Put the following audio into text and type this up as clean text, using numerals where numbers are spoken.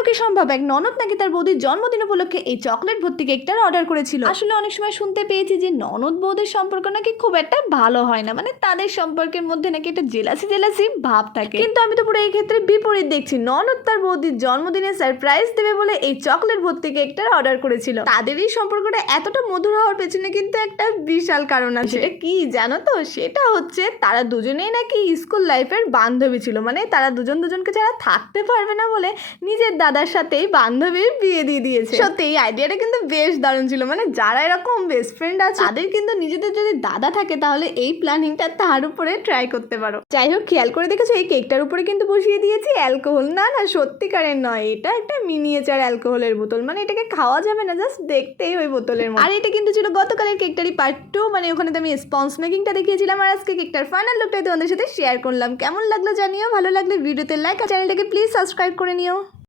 এটাও কি সম্ভব, এক ননদ নাকি তার বৌদির জন্মদিন উপলক্ষে এই চকলেট ভর্তি কেকটার অর্ডার করেছিল। আসলে অনেক সময় শুনতে পেয়েছি যে ননদ বৌদির সম্পর্ক নাকি খুব একটা ভালো হয় না, মানে তাদের সম্পর্কের মধ্যে নাকি একটা জেলাসি ভাব থাকে। কিন্তু আমি তো পুরো এই ক্ষেত্রে বিপরীত দেখছি, ননদ তার বৌদির জন্মদিনে সারপ্রাইজ দেবে বলে এই চকলেট ভর্তি কেকটার অর্ডার করেছিল। তাদের এই সম্পর্কটা এতটা মধুর হওয়ার পেছনে কিন্তু একটা বিশাল কারণ আছে। সেটা কি জানো তো? সেটা হচ্ছে তারা দুজনেই নাকি স্কুল লাইফের বান্ধবী ছিল, মানে তারা দুজনকে ছাড়া থাকতে পারবে না বলে নিজের দাদার সাথেই বান্ধবীর বিয়ে দিয়ে দিয়েছে। সত্যি এই আইডিয়াটা কিন্তু বেশ দারুণ ছিল, মানে যারা এরকম বেস্ট ফ্রেন্ড আছে তাদের কিন্তু নিজেদের যদি দাদা থাকে তাহলে এই প্ল্যানিংটা তার উপরে ট্রাই করতে পারো। যাই হোক, খেয়াল করে দেখেছো এই কেকটার উপরে কিন্তু বসিয়ে দিয়েছি অ্যালকোহল। না সত্যিকারের নয়, এটা একটা মিনিয়েচার অ্যালকোহলের বোতল, মানে এটাকে খাওয়া যাবে না, জাস্ট দেখতেই ওই বোতলের মতো। আর এটা কিন্তু ছিল গতকালের কেকটারই পার্ট 2, মানে ওখানে তো আমি স্পঞ্জ মেকিংটা দেখিয়েছিলাম, আর আজকে কেকটার ফাইনাল লুকটাই তোমাদের সাথে শেয়ার করলাম। কেমন লাগলো জানিও, ভালো লাগলে ভিডিওতে লাইক আর চ্যানেলটাকে প্লিজ সাবস্ক্রাইব করে নিও।